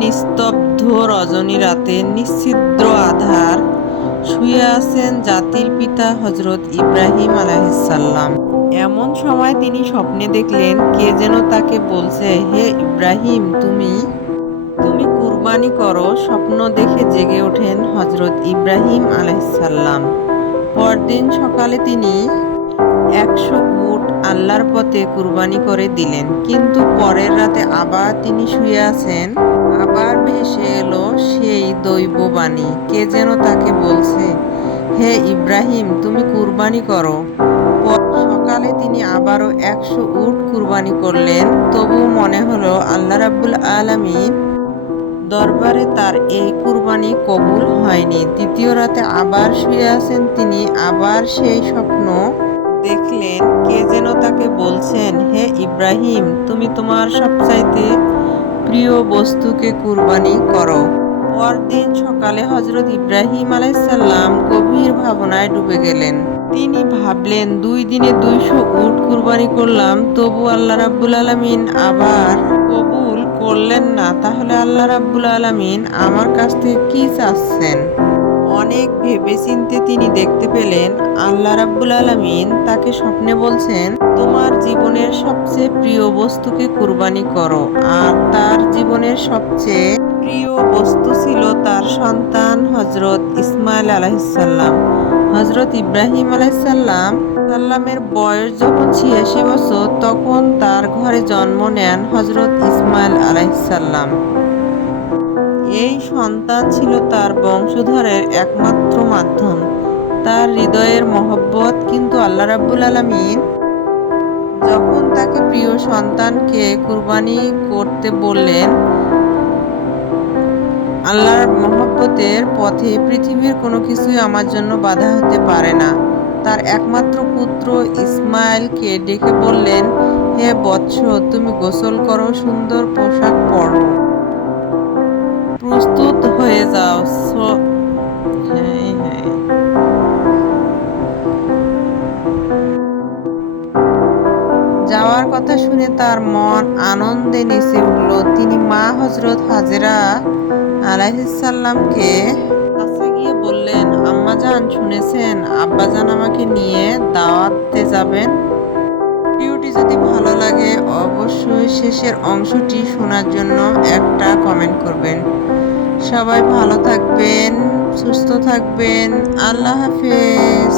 নিস্তব্ধ রজনী রাতে নিশ্ছিদ্র আধার শুয়ে আছেন জাতির পিতা হজরত ইব্রাহিম আলাইহিসসালাম। এমন সময় তিনি স্বপ্নে দেখলেন কে যেন তাকে বলছে, হে ইব্রাহিম, তুমি তুমি কুরবানি করো। স্বপ্ন দেখে জেগে ওঠেন হজরত ইব্রাহিম আলাইহিসসালাম। পরদিন সকালে তিনি 100 উট আল্লাহর পথে কুরবানি করে দিলেন। কিন্তু পরের রাতে আবার তিনি শুয়ে আছেন, আবার ভেসে এলো সেই দৈববাণী। কে যেন তাকে বলছে, হে ইব্রাহিম, তুমি কুরবানি করো। সকালে তিনি আবারও 100 উট কুরবানি করলেন। তবু মনে হলো আল্লাহ রাব্বুল আলামিন দরবারে তার এই কুরবানি কবুল হয়নি। দ্বিতীয় রাতে আবার শুয়ে আছেন তিনি, আবার সেই স্বপ্ন দেখলেন কে যেন তাকে বলছেন, হে ইব্রাহিম, তুমি তোমার সবচাইতে প্রিয় বস্তুকে কুরবানি করো। পরদিন সকালে হজরত ইব্রাহিম আলাইহিসসালাম গভীর ভাবনায় ডুবে গেলেন। তিনি ভাবলেন, 2 দিনে 200 উট কুরবানি করলাম, তবু আল্লাহ রাব্বুল আলামিন আবার কবুল করলেন না। তাহলে আল্লাহ রাব্বুল আলামিন আমার কাছ থেকে কি চাচ্ছেন? অনেক ভেবেচিন্তে তিনি দেখতে পেলেন আল্লাহ রাব্বুল আলামিন তাকে স্বপ্নে বলছেন, তোমার জীবনের সবচেয়ে প্রিয় বস্তুকে কুরবানি করো। আর তার জীবনের সবচেয়ে প্রিয় বস্তু ছিল তার সন্তান হজরত ইসমাইল আলাইহিসসালাম। হজরত ইব্রাহিম আলাইহিসসালামের বয়স যখন 86 বছর, তখন তার ঘরে জন্ম নেন হজরত ইসমাইল আলাইহিসসালাম। এই সন্তান ছিল তার বংশধরের একমাত্র মাধ্যম, তার হৃদয়ের মহব্বত। কিন্তু আল্লাহ রাব্বুল আলামিন যখন তাকে প্রিয় সন্তানকে কুরবানি করতে বললেন, আল্লাহর মহব্বতের পথে পৃথিবীর কোনো কিছুই আমার জন্য বাধা হতে পারে না। তার একমাত্র পুত্র ইসমাইলকে ডেকে বললেন, হে বৎস, তুমি গোসল করো, সুন্দর পোশাক পরো, প্রস্তুত হয়ে যাও। যাওয়ার কথা শুনে তার মন আনন্দে নেচে উঠল। তিনি মা হজরত হাজেরা আলাইহিসসালামকে কাছে গিয়ে বললেন, আম্মাজান, শুনেছেন আব্বাজান আমাকে নিয়ে দাওয়াতে যাবেন? ভিডিওটি যদি ভালো লাগে অবশ্যই শেষের অংশটি শোনার জন্য একটা কমেন্ট করবেন। সবাই ভালো থাকবেন, সুস্থ থাকবেন। আল্লাহ হাফেজ।